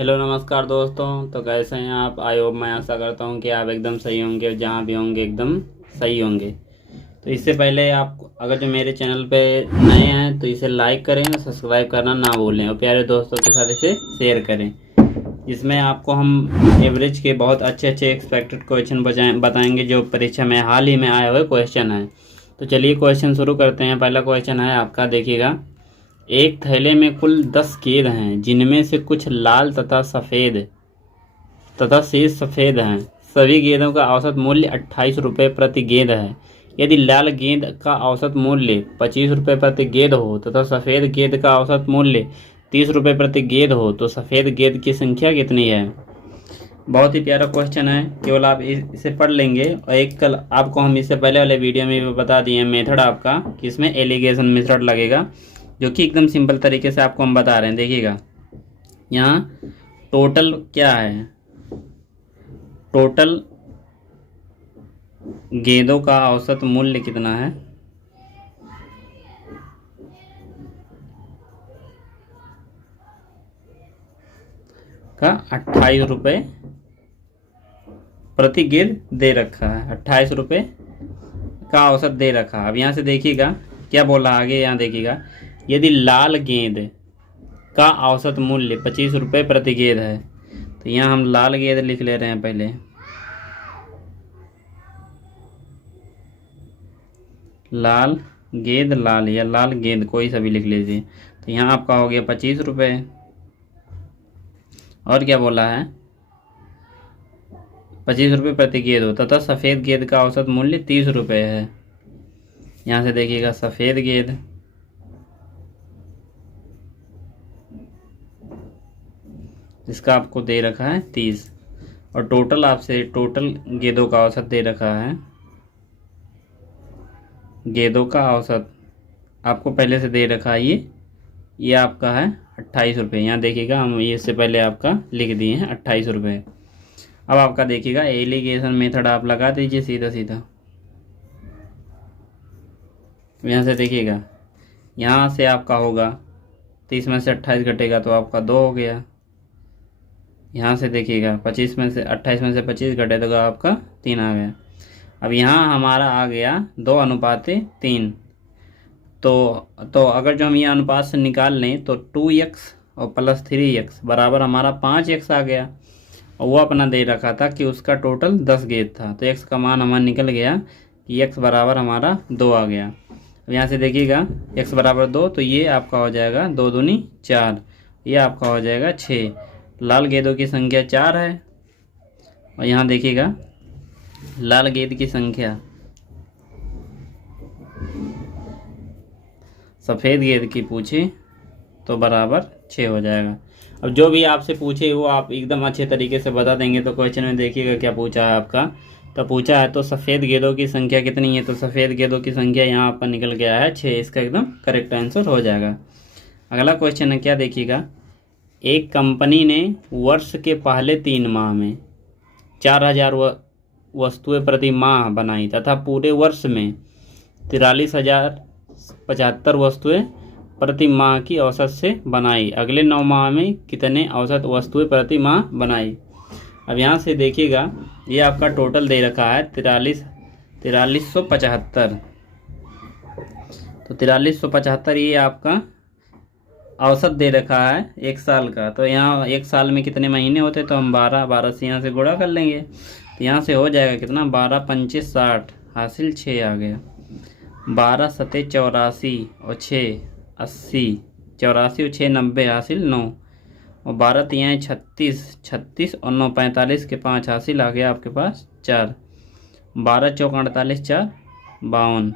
Hello नमस्कार दोस्तों। तो कैसे हैं आप? आई होप, मैं आशा करता हूं कि आप एकदम सही होंगे, जहां भी होंगे एकदम सही होंगे। तो इससे पहले आप अगर जो मेरे चैनल पे नए हैं तो इसे लाइक करें और सब्सक्राइब करना ना भूलें और प्यारे दोस्तों के साथ इसे शेयर करें। इसमें आपको हम एवरेज के बहुत अच्छे अच्छे एक्सपेक्टेड क्वेश्चन बताएंगे जो परीक्षा में हाल ही में आए हुए क्वेश्चन हैं। तो चलिए क्वेश्चन शुरू करते हैं। पहला क्वेश्चन है आपका, देखिएगा। एक थैले में कुल 10 गेंद हैं, जिनमें से कुछ लाल तथा शेष सफ़ेद हैं। सभी गेंदों का औसत मूल्य 28 रुपये प्रति गेंद है। यदि लाल गेंद का औसत मूल्य 25 रुपये प्रति गेंद हो तथा सफ़ेद गेंद का औसत मूल्य 30 रुपये प्रति गेंद हो तो सफ़ेद गेंद की संख्या कितनी है? बहुत ही प्यारा क्वेश्चन है। केवल आप इसे पढ़ लेंगे। और एक कल आपको हम इससे पहले वाले वीडियो में भी बता दिए मेथड आपका कि इसमें एलिगेशन मेथड लगेगा, जो कि एकदम सिंपल तरीके से आपको हम बता रहे हैं। देखिएगा, यहाँ टोटल क्या है? टोटल गेंदों का औसत मूल्य कितना है? का 28 रुपये प्रति गेंद दे रखा है। 28 रुपये का औसत दे रखा है। अब यहाँ से देखिएगा क्या बोला आगे। यहाँ देखिएगा, यदि लाल गेंद का औसत मूल्य 25 रुपये प्रति गेंद है, तो यहाँ हम लाल गेंद लिख ले रहे हैं पहले। लाल गेंद, लाल या लाल गेंद कोई सा भी लिख लीजिए। तो यहाँ आपका हो गया 25 रुपये। और क्या बोला है? 25 रुपये प्रति गेंद हो तथा सफ़ेद गेंद का औसत मूल्य 30 रुपये है। यहाँ से देखिएगा, सफ़ेद गेंद इसका आपको दे रखा है 30, और टोटल आपसे टोटल गेंदों का औसत दे रखा है। गेंदों का औसत आपको पहले से दे रखा है। ये आपका है 28 रुपये। यहाँ देखिएगा, हम ये इससे पहले आपका लिख दिए हैं 28 रुपये। अब आपका देखिएगा एलिगेशन मेथड आप लगा दीजिए सीधा सीधा। यहाँ से देखिएगा, यहाँ से आपका होगा 30 में से 28 घटेगा तो आपका 2 हो गया। यहाँ से देखिएगा 25 में से 28 में से 25 घटे तो आपका 3 आ गया। अब यहाँ हमारा आ गया 2:3। तो अगर जो हम ये अनुपात से निकाल लें तो 2x और प्लस 3x बराबर हमारा 5x आ गया। और वो अपना दे रखा था कि उसका टोटल 10 गेंद था, तो x का मान हमारा निकल गया कि x बराबर हमारा 2 आ गया। अब यहाँ से देखिएगा x बराबर 2, तो ये आपका हो जाएगा 2 दूनी 4, ये आपका हो जाएगा 6। लाल गेंदों की संख्या 4 है। और यहाँ देखिएगा लाल गेंद की संख्या सफ़ेद गेंद की पूछे तो बराबर 6 हो जाएगा। अब जो भी आपसे पूछे वो आप एकदम अच्छे तरीके से बता देंगे। तो क्वेश्चन में देखिएगा क्या पूछा है आपका। तो पूछा है तो सफ़ेद गेंदों की संख्या कितनी है? तो सफ़ेद गेंदों की संख्या यहाँ पर निकल के आया है 6। इसका एकदम करेक्ट आंसर हो जाएगा। अगला क्वेश्चन है क्या, देखिएगा। एक कंपनी ने वर्ष के पहले 3 माह में 4000 वस्तुएं प्रति माह बनाई तथा पूरे वर्ष में 43,075 वस्तुएं प्रति माह की औसत से बनाई। अगले 9 माह में कितने औसत वस्तुएं प्रति माह बनाई? अब यहाँ से देखिएगा, ये आपका टोटल दे रखा है 4375। तो 4375 ये आपका औसत दे रखा है एक साल का। तो यहाँ एक साल में कितने महीने होते? तो हम 12 से यहाँ से गुणा कर लेंगे। तो यहाँ से हो जाएगा कितना? 12 पंचे 60 हासिल 6 आ गया। 12 सते 84 और 6 80, 84 और 6 90 हासिल 9, और 12 तियाँ 36 और 9 45 के 5 हासिल आ गया आपके पास 4। 12 चौक 48, 4 52,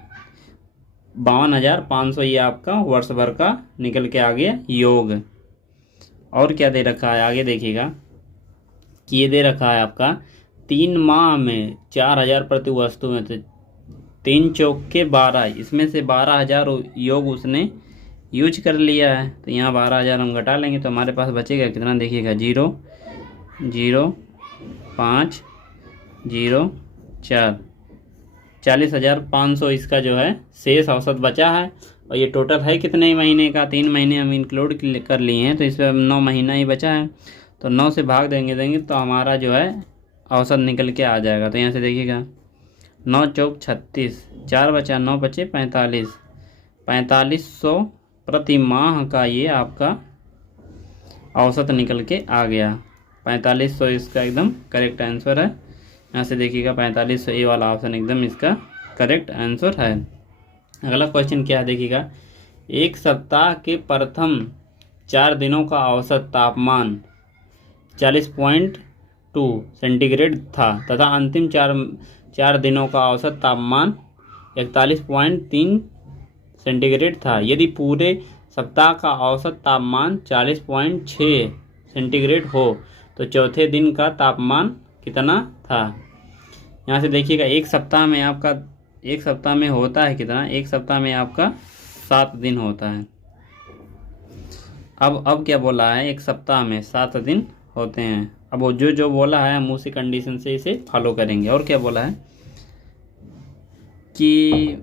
52,500 ये आपका वर्ष भर का निकल के आ गया योग। और क्या दे रखा है आगे देखिएगा कि ये दे रखा है आपका 3 माह में 4000 प्रति वस्तु में। तो 3 चौक के 12, इसमें से 12,000 योग उसने यूज कर लिया है। तो यहाँ 12,000 हम घटा लेंगे तो हमारे पास बचेगा कितना? देखिएगा 0 0 5 0 4, 40,500 इसका जो है शेष औसत बचा है। और ये टोटल है कितने महीने का? 3 महीने हम इंक्लूड कर लिए हैं, तो इसमें 9 महीना ही बचा है। तो 9 से भाग देंगे तो हमारा जो है औसत निकल के आ जाएगा। तो यहाँ से देखिएगा 9 चौक 36, 4 बचा 9 बचे 45, 4500 प्रति माह का ये आपका औसत निकल के आ गया। 4500 इसका एकदम करेक्ट आंसर है। यहाँ से देखिएगा 4500 ये वाला ऑप्शन एकदम इसका करेक्ट आंसर है। अगला क्वेश्चन क्या है देखिएगा, एक सप्ताह के प्रथम 4 दिनों का औसत तापमान 40.2 सेंटीग्रेड था तथा अंतिम चार दिनों का औसत तापमान 41.3 सेंटीग्रेड था। यदि पूरे सप्ताह का औसत तापमान 40.6 सेंटीग्रेड हो तो चौथे दिन का तापमान कितना था। यहाँ से देखिएगा एक सप्ताह में होता है कितना, एक सप्ताह में आपका 7 दिन होता है। अब क्या बोला है, एक सप्ताह में 7 दिन होते हैं। अब वो जो बोला है हम उसी कंडीशन से इसे फॉलो करेंगे। और क्या बोला है कि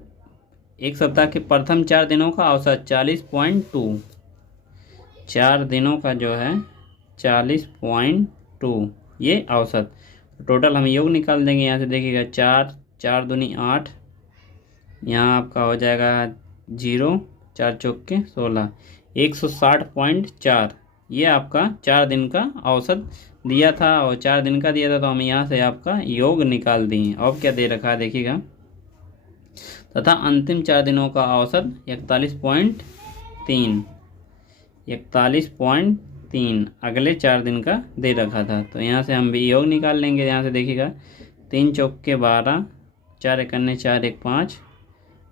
एक सप्ताह के प्रथम 4 दिनों का औसत 40.2, 4 दिनों का जो है 40.2 ये औसत। टोटल हम योग निकाल देंगे। यहाँ से देखिएगा 4 दूनी 8, यहाँ आपका हो जाएगा 0, 4 चौक के 16, 160.4 ये आपका 4 दिन का औसत दिया था और 4 दिन का दिया था। तो हम यहाँ से आपका योग निकाल दिए। अब क्या दे रखा है देखिएगा, तथा अंतिम 4 दिनों का औसत 41.3 अगले 4 दिन का दे रखा था। तो यहाँ से हम भी योग निकाल लेंगे। यहाँ से देखिएगा 3 चौक के 12, 4 एकन्ने 4 एक 5,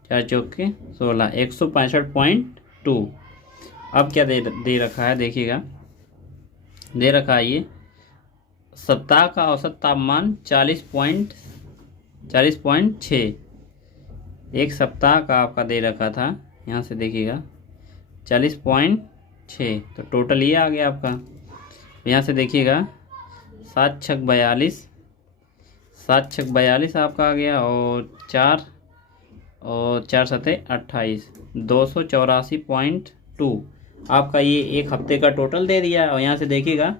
4 चौक के 16, 165.2। अब क्या दे रखा है देखिएगा, दे रखा है ये सप्ताह का औसत तापमान 40.6 एक सप्ताह का आपका दे रखा था। यहाँ से देखिएगा 40.6 तो टोटल ये आ गया आपका। यहाँ से देखिएगा 7 छक 42, 7 छक 42 आपका आ गया और 4 सते 28, 284.2 आपका ये एक हफ्ते का टोटल दे दिया है। और यहाँ से देखिएगा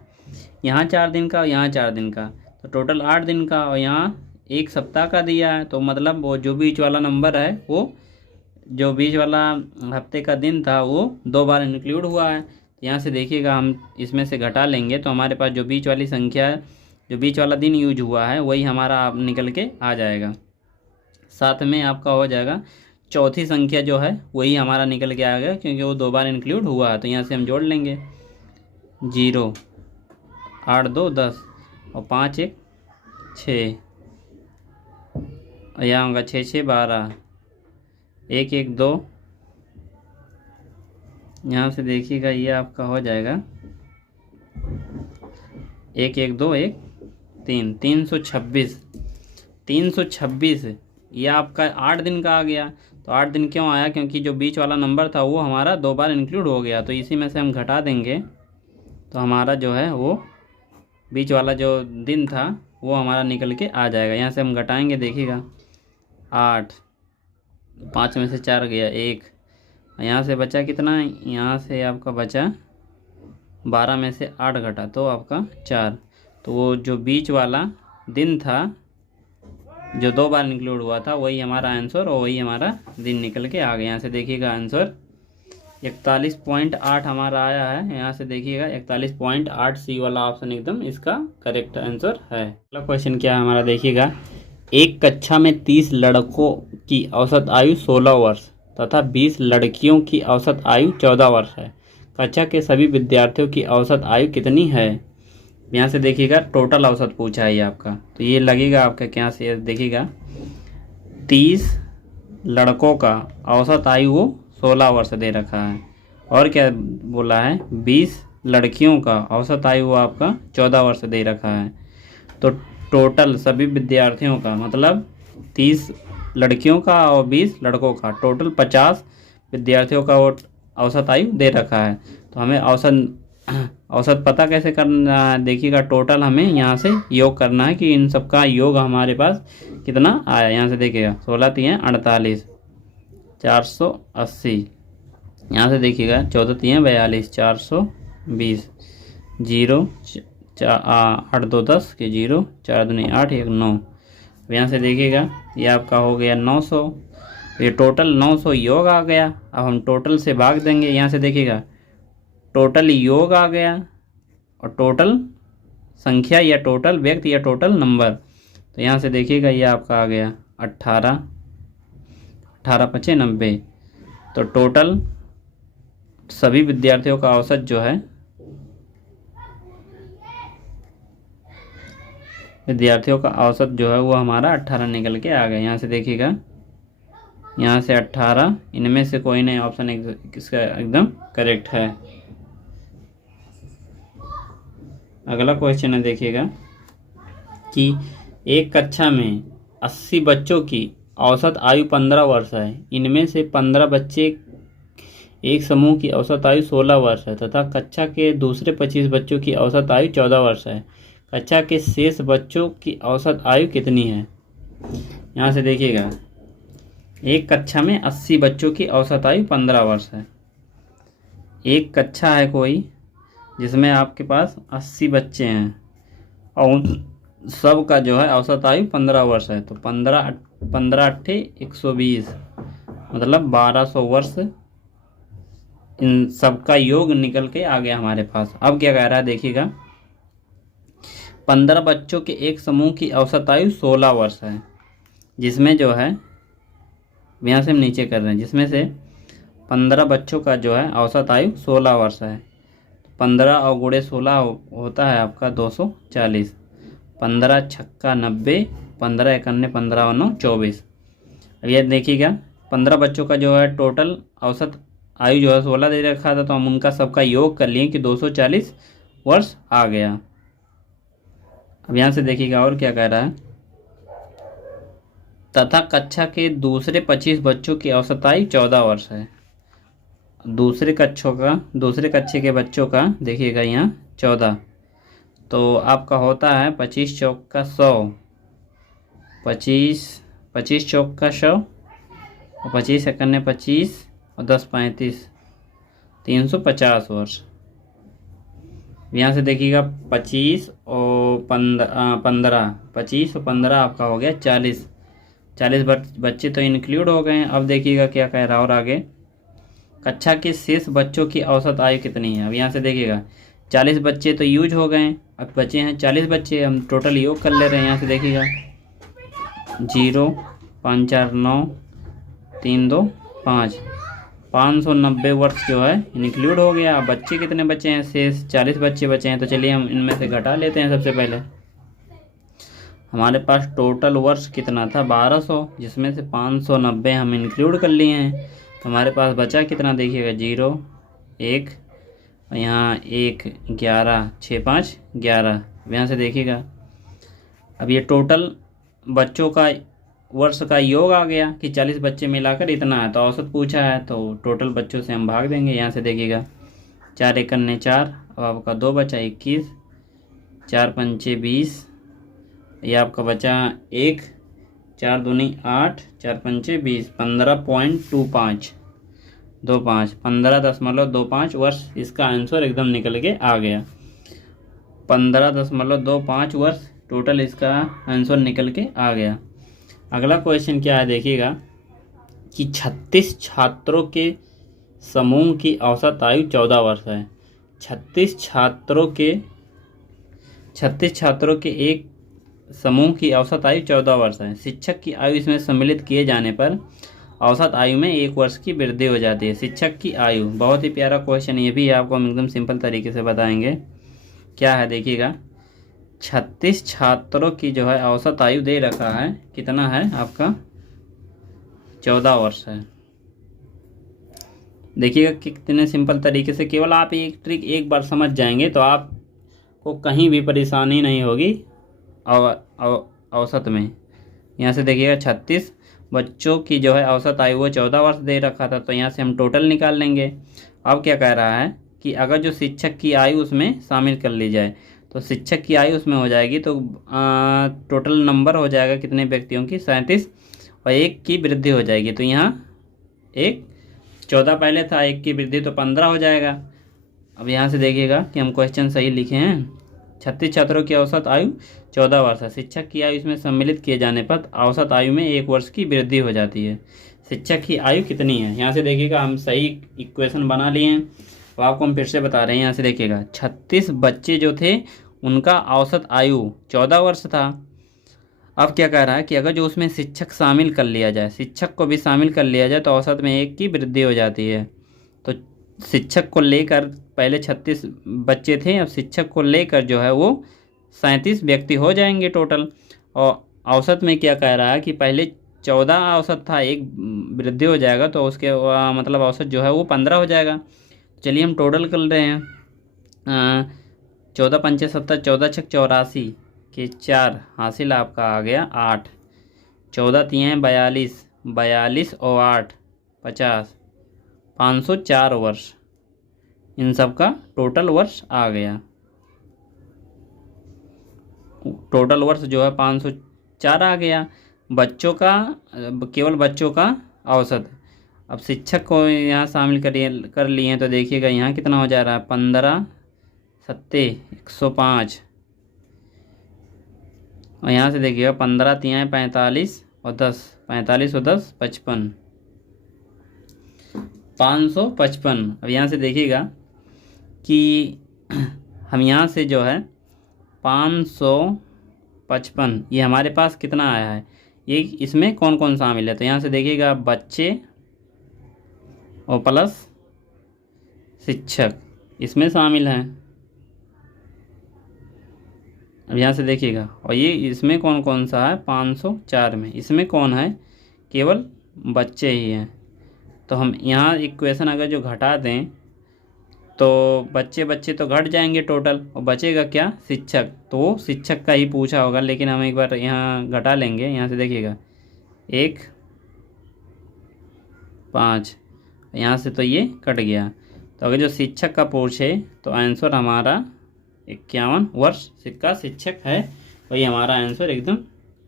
यहाँ 4 दिन का और यहाँ 4 दिन का, तो टोटल 8 दिन का और यहाँ एक सप्ताह का दिया है। तो मतलब वो जो बीच वाला नंबर है, वो जो बीच वाला हफ्ते का दिन था वो 2 बार इंक्लूड हुआ है। यहाँ से देखिएगा हम इसमें से घटा लेंगे तो हमारे पास जो बीच वाली संख्या है, जो बीच वाला दिन यूज हुआ है वही हमारा आप निकल के आ जाएगा। साथ में आपका हो जाएगा चौथी संख्या जो है वही हमारा निकल के आ गया क्योंकि वो 2 बार इंक्लूड हुआ है। तो यहाँ से हम जोड़ लेंगे 0, 8 2 10 और 5 1 6, यहाँ होगा 6 6 12, 1 1 2। यहाँ से देखिएगा ये आपका हो जाएगा 1 1 2 1 3, 326 ये आपका 8 दिन का आ गया। तो 8 दिन क्यों आया, क्योंकि जो बीच वाला नंबर था वो हमारा 2 बार इंक्लूड हो गया। तो इसी में से हम घटा देंगे तो हमारा जो है वो बीच वाला जो दिन था वो हमारा निकल के आ जाएगा। यहाँ से हम घटाएंगे देखिएगा 8, 5 में से 4 गया 1, यहाँ से बचा कितना, यहाँ से आपका बचा 12 में से 8 घटा तो आपका 4। तो वो जो बीच वाला दिन था जो 2 बार इंक्लूड हुआ था वही हमारा आंसर और वही हमारा दिन निकल के आ गया। यहाँ से देखिएगा आंसर 41.8 हमारा आया है। यहाँ से देखिएगा 41.8 सी वाला ऑप्शन एकदम इसका करेक्ट आंसर है। अगला क्वेश्चन क्या है हमारा देखिएगा, एक कक्षा में 30 लड़कों की औसत आयु 16 वर्ष तथा 20 लड़कियों की औसत आयु 14 वर्ष है। कक्षा के सभी विद्यार्थियों की औसत आयु कितनी है। यहाँ से देखिएगा टोटल औसत पूछा है ये आपका, तो ये लगेगा आपका क्या से देखिएगा 30 लड़कों का औसत आयु वो 16 वर्ष दे रखा है और क्या बोला है 20 लड़कियों का औसत आयु आपका 14 वर्ष दे रखा है। तो टोटल सभी विद्यार्थियों का मतलब 30 लड़कियों का और 20 लड़कों का टोटल 50 विद्यार्थियों का वो औसत आयु दे रखा है। तो हमें औसत पता कैसे करना है देखिएगा, टोटल हमें यहाँ से योग करना है कि इन सब का योग हमारे पास कितना आया। यहाँ से देखिएगा 16 3 48 480, यहाँ से देखिएगा 14 3 42 420, 0 8 2 10 के 0, 4 दूनी 8, 1 9। अब यहाँ से देखिएगा ये आपका हो गया 900। ये टोटल 900 योग आ गया। अब हम टोटल से भाग देंगे। यहाँ से देखिएगा टोटल योग आ गया और टोटल संख्या या टोटल व्यक्ति या टोटल नंबर। तो यहाँ से देखिएगा ये आपका आ गया 18, 18 5 90। तो टोटल सभी विद्यार्थियों का औसत जो है, वो हमारा 18 निकल के आ गया। यहाँ से देखिएगा, यहाँ से 18, इनमें से कोई नहीं ऑप्शन इसका एकदम करेक्ट है। अगला क्वेश्चन है, देखिएगा कि एक कक्षा में 80 बच्चों की औसत आयु 15 वर्ष है। इनमें से 15 बच्चे, एक समूह की औसत आयु 16 वर्ष है तथा कक्षा के दूसरे 25 बच्चों की औसत आयु 14 वर्ष है। कक्षा के शेष बच्चों की औसत आयु कितनी है? यहाँ से देखिएगा एक कक्षा में 80 बच्चों की औसत आयु 15 वर्ष है। एक कक्षा है कोई जिसमें आपके पास 80 बच्चे हैं और उन सब का जो है औसत आयु 15 वर्ष है। तो 15 अट्ठे 120, मतलब 1200 वर्ष इन सब का योग निकल के आ गया हमारे पास। अब क्या कह रहा है, देखिएगा 15 बच्चों के एक समूह की औसत आयु 16 वर्ष है, जिसमें जो है यहाँ से हम नीचे कर रहे हैं, जिसमें से 15 बच्चों का जो है औसत आयु 16 वर्ष है। 15 और गुणे 16 होता है आपका 240। 15 छक्का 90, 15 इकन्ने 15 9 24। अब ये देखिएगा 15 बच्चों का जो है टोटल औसत आयु जो है 16 दे रखा था, तो हम उनका सबका योग कर लिए कि 240 वर्ष आ गया। अब यहाँ से देखिएगा और क्या कह रहा है, तथा कक्षा के दूसरे 25 बच्चों की औसत आयु 14 वर्ष है। दूसरे कक्षे के बच्चों का देखिएगा यहाँ 14, तो आपका होता है 25 चौक का 100, 25 चौक का 100 और 25 इकन्ने 25 और 10 35, 350 वर्ष। यहाँ से देखिएगा 25 और 15, 25 और 15 आपका हो गया 40 बच्चे तो इंक्लूड हो गए हैं। अब देखिएगा क्या कह रहा है और आगे, कक्षा के शेष बच्चों की औसत आयु कितनी है? अब यहाँ से देखिएगा 40 बच्चे तो यूज हो गए, अब बचे हैं 40 बच्चे, हम टोटल योग कर ले रहे हैं। यहाँ से देखिएगा 0 5 4 9 3 2 5, 590 वर्ष जो है इंक्लूड हो गया। बच्चे कितने बचे हैं? शेष 40 बच्चे बचे हैं। तो चलिए हम इनमें से घटा लेते हैं। सबसे पहले हमारे पास टोटल वर्ष कितना था? 1200, जिसमें से 590 हम इंक्लूड कर लिए हैं। तो हमारे पास बचा कितना? देखिएगा 0 1 और यहाँ 1 11 6 5 11। यहाँ से देखिएगा अब ये टोटल बच्चों का वर्ष का योग आ गया कि 40 बच्चे मिलाकर इतना है। तो औसत पूछा है तो टोटल बच्चों से हम भाग देंगे। यहाँ से देखिएगा 4 इकन्ने 4, अब आपका 2 बचा 21, 4 पंचे 20, ये आपका बचा 1, 4 दूनी 8, 4 पंचे 20, 15.25 15.25 वर्ष इसका आंसर एकदम निकल के आ गया। 15.25 वर्ष टोटल इसका आंसर निकल के आ गया। अगला क्वेश्चन क्या है, देखिएगा कि 36 छात्रों के समूह की औसत आयु 14 वर्ष है। 36 छात्रों के एक समूह की औसत आयु 14 वर्ष है। शिक्षक की आयु इसमें सम्मिलित किए जाने पर औसत आयु में 1 वर्ष की वृद्धि हो जाती है। शिक्षक की आयु, बहुत ही प्यारा क्वेश्चन, ये भी आपको हम एकदम सिंपल तरीके से बताएंगे। क्या है देखिएगा, 36 छात्रों की जो है औसत आयु दे रखा है, कितना है आपका? 14 वर्ष है। देखिएगा कितने सिंपल तरीके से, केवल आप एक ट्रिक एक बार समझ जाएंगे तो आपको कहीं भी परेशानी नहीं होगी औसत में। यहाँ से देखिएगा 36 बच्चों की जो है औसत आयु वो 14 वर्ष दे रखा था, तो यहाँ से हम टोटल निकाल लेंगे। अब क्या कह रहा है कि अगर जो शिक्षक की आयु उसमें शामिल कर ली जाए तो शिक्षक की आयु उसमें हो जाएगी, तो टोटल नंबर हो जाएगा कितने व्यक्तियों की? 37, और 1 की वृद्धि हो जाएगी। तो यहाँ 14 पहले था, 1 की वृद्धि तो 15 हो जाएगा। अब यहाँ से देखिएगा कि हम क्वेश्चन सही लिखे हैं। 36 छात्रों की औसत आयु 14 वर्ष है। शिक्षक की आयु इसमें सम्मिलित किए जाने पर औसत आयु में 1 वर्ष की वृद्धि हो जाती है। शिक्षक की आयु कितनी है, यहाँ से देखिएगा हम सही इक्वेशन बना लिए हैं, तो आपको हम फिर से बता रहे हैं। यहाँ से देखिएगा 36 बच्चे जो थे उनका औसत आयु 14 वर्ष था। अब क्या कह रहा है कि अगर जो उसमें शिक्षक शामिल कर लिया जाए, शिक्षक को भी शामिल कर लिया जाए तो औसत में 1 की वृद्धि हो जाती है। तो शिक्षक को लेकर पहले 36 बच्चे थे, अब शिक्षक को लेकर जो है वो 37 व्यक्ति हो जाएंगे टोटल। और औसत में क्या कह रहा है कि पहले 14 औसत था, 1 वृद्धि हो जाएगा तो उसके मतलब औसत जो है वो 15 हो जाएगा। चलिए हम टोटल कर रहे हैं। 14 पंचे 70, 14 छक 84 के 4 हासिल आपका आ गया 8, 14 तियाँ 42, 42 और 8 50, 504 वर्ष। इन सब का टोटल वर्ष आ गया। टोटल वर्ष जो है 504 आ गया। बच्चों का, केवल बच्चों का औसत। अब शिक्षक को यहाँ शामिल कर लिए तो देखिएगा यहाँ कितना हो जा रहा है, 15 सत्ते 105, और यहाँ से देखिएगा 15 तियाँ 45 और 10, 45 और 10 55, 555। अब यहाँ से देखिएगा कि हम यहाँ से जो है 555 ये हमारे पास कितना आया है, ये इसमें कौन कौन शामिल है। तो यहाँ से देखिएगा बच्चे और प्लस शिक्षक इसमें शामिल हैं। अब यहाँ से देखिएगा, और ये इसमें कौन कौन सा है, 504 में इसमें कौन है, केवल बच्चे ही हैं। तो हम यहाँ इक्वेशन अगर जो घटा दें तो बच्चे बच्चे तो घट जाएंगे टोटल, और बचेगा क्या, शिक्षक। तो वो शिक्षक का ही पूछा होगा, लेकिन हम एक बार यहाँ घटा लेंगे। यहाँ से देखिएगा 1 5, यहाँ से तो ये कट गया। तो अगर जो शिक्षक का पूछे तो आंसर हमारा 51 वर्ष का शिक्षक है, वही हमारा आंसर एकदम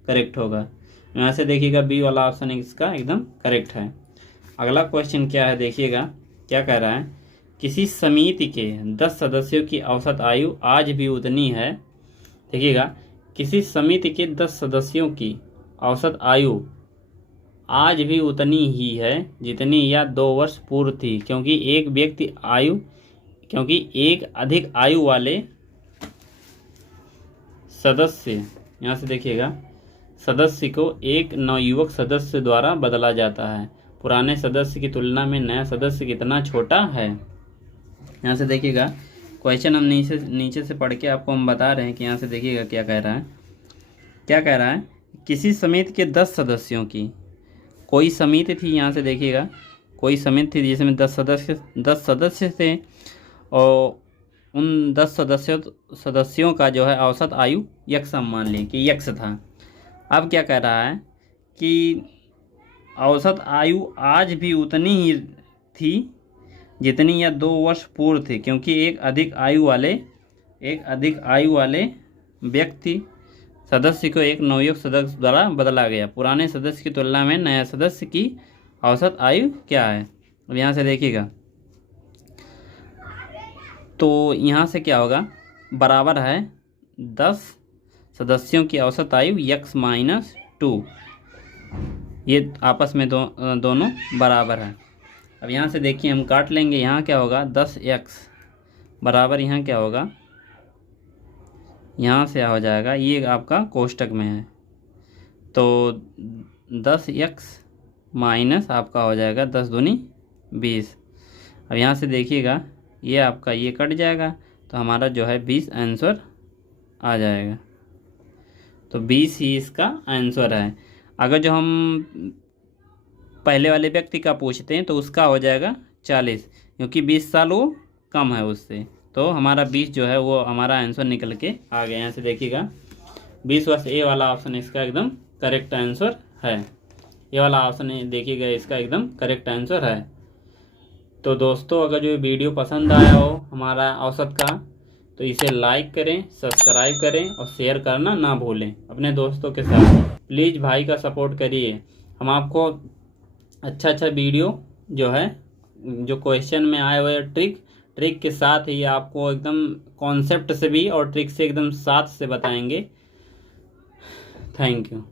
करेक्ट होगा। यहाँ से देखिएगा बी वाला ऑप्शन इसका एकदम करेक्ट है। अगला क्वेश्चन क्या है, देखिएगा क्या कह रहा है। किसी समिति के 10 सदस्यों की औसत आयु आज भी उतनी है। देखिएगा, किसी समिति के 10 सदस्यों की औसत आयु आज भी उतनी ही है जितनी या 2 वर्ष पूर्व थी, क्योंकि एक अधिक आयु वाले सदस्य, यहाँ से देखिएगा, सदस्य को एक नवयुवक सदस्य द्वारा बदला जाता है। पुराने सदस्य की तुलना में नया सदस्य कितना छोटा है। यहाँ से देखिएगा क्वेश्चन हम नीचे से पढ़ के आपको हम बता रहे हैं कि यहाँ से देखिएगा क्या कह रहा है। क्या कह रहा है, किसी समिति के 10 सदस्यों की, कोई समिति थी, यहाँ से देखिएगा कोई समिति थी जिसमें 10 सदस्य थे, और उन 10 सदस्यों का जो है औसत आयु यक्स मान लें कि यक्स था। अब क्या कह रहा है कि औसत आयु आज भी उतनी ही थी जितनी या 2 वर्ष पूर्व थी, क्योंकि एक अधिक आयु वाले व्यक्ति सदस्य को एक नवयुवक सदस्य द्वारा बदला गया। पुराने सदस्य की तुलना में नया सदस्य की औसत आयु क्या है। अब यहाँ से देखिएगा, तो यहाँ से क्या होगा, बराबर है 10 सदस्यों की औसत आयु x माइनस 2, ये आपस में दोनों बराबर है। अब यहाँ से देखिए हम काट लेंगे, यहाँ क्या होगा 10x बराबर, यहाँ क्या होगा, यहाँ से हो जाएगा, ये आपका कोष्टक में है, तो 10x माइनस आपका हो जाएगा 10 दूनी 20। अब यहाँ से देखिएगा ये आपका ये कट जाएगा, तो हमारा जो है 20 आंसर आ जाएगा। तो 20 ही इसका आंसर है। अगर जो हम पहले वाले व्यक्ति का पूछते हैं तो उसका हो जाएगा 40, क्योंकि 20 साल वो कम है उससे, तो हमारा 20 जो है वो हमारा आंसर निकल के आ गया। यहाँ से देखिएगा 20 वर्ष ए वाला ऑप्शन इसका एकदम करेक्ट आंसर है। ये वाला ऑप्शन देखिएगा इसका एकदम करेक्ट आंसर है। तो दोस्तों, अगर जो वीडियो पसंद आया हो हमारा औसत का, तो इसे लाइक करें, सब्सक्राइब करें और शेयर करना ना भूलें अपने दोस्तों के साथ। प्लीज़ भाई का सपोर्ट करिए। हम आपको अच्छा वीडियो जो है, जो क्वेश्चन में आए हुए ट्रिक ट्रिक के साथ ही आपको एकदम कॉन्सेप्ट से भी और ट्रिक से एकदम साथ से बताएंगे। Thank you.